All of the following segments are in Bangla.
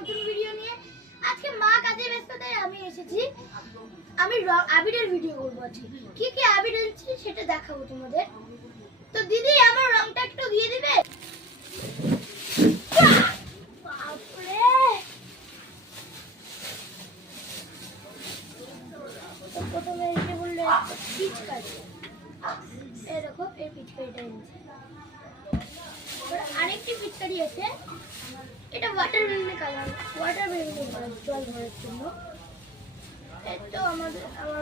নতুন ভিডিও নিয়ে। আজকে মা কাজে ব্যস্ত তাই আমি এসেছি। আমি আবিরের ভিডিও করবো আজকে। কি কি আবির এনেছি সেটা দেখাবো তোমাদের। তো দিদি আমার রংটা একটু দিয়ে দিবে। বাপরে, তো প্রথমে এসে বললে পিচকারি, এই দেখো এই পিচকারিটা এনেছি। আরেকটি পিচকারি আছে, এটা ওয়াটার বেলুনের কালার, ওয়াটার বেলুনের কালার জল ভরার জন্য। এই তো আমার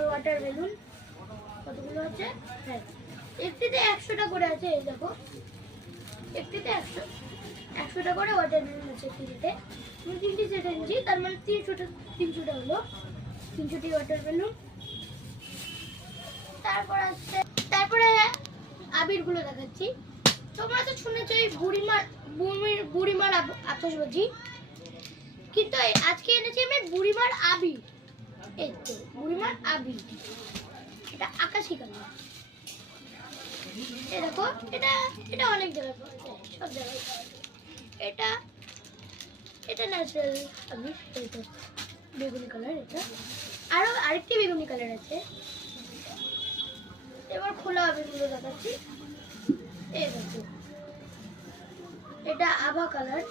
ওয়াটার বেলুন কতগুলো আছে, হ্যাঁ একটিতে 100টা করে আছে। এই দেখো একটিতে 100টা করে ওয়াটার বেলুন আছে একটিতে। আমি 3টি সেট এনেছি, তার মানে 300টা হলো 300টি ওয়াটার বেলুন। তারপরে আবিরগুলো দেখাচ্ছি। তোমরা তো শুনেছো এই বুড়িমার আতশবাজি, কিন্তু আজকে এনেছি আমি বুড়িমার আবির। এই তো বুড়িমার আবির, এটা আকাশি কালার। এই দেখো এটা অনেক জায়গায় পাওয়া যায়, সব জায়গায় পাওয়া যায়। এটা ন্যাচারাল আবির, এটা বেগুনি কালার। এটা আরেকটি বেগুনি কালার আছে। এবার খোলা আবিরগুলো দেখাচ্ছি। এই দেখো এটা আভা কালার,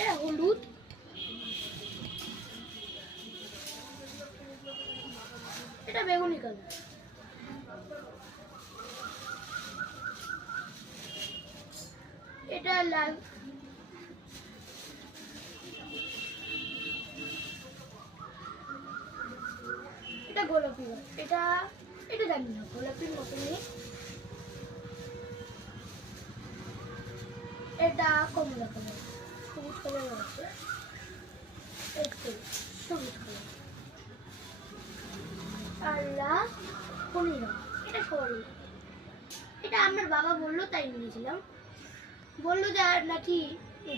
এটা হলুদ, এটা বেগুনি কালার, এটা লাল, এটা গোলাপি, এটা জানি না গোলাপির মতনই। এটা কমলা কালার, সবুজ কালার আছে, একটু সবুজ কালার। আর লাস্ট হলুদ রং, এটা সবারই। এটা আমার বাবা বললো তাই নিয়েছিলাম। বললো যে আর নাকি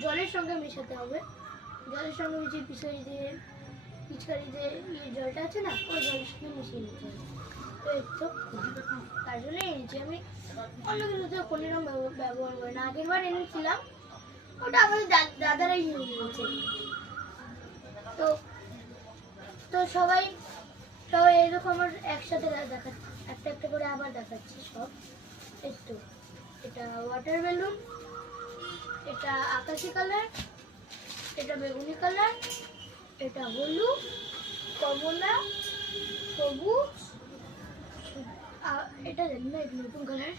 জলের সঙ্গে মেশাতে হবে, জলের সঙ্গে মিশিয়ে পিচকারি যে জলটা আছে না, ওই জলের সঙ্গে মিশিয়ে নিতে হবে। তো তার জন্য এনেছি আমি। অন্য কিছু তো কোনো রকম ব্যবহার করি না। আগের বার এনেছিলাম, ওটা আমাদের দাদারাই নিয়েছে। তো সবাই এরকম আমার একসাথে দেখাচ্ছে, একটা করে আবার দেখাচ্ছি সব। একটু এটা ওয়াটার বেলুন, এটা আকাশি কালার, এটা বেগুনি কালার, এটা হলুদ, কমলা, সবুজ, এটা জানি না, এটা নতুন কালার।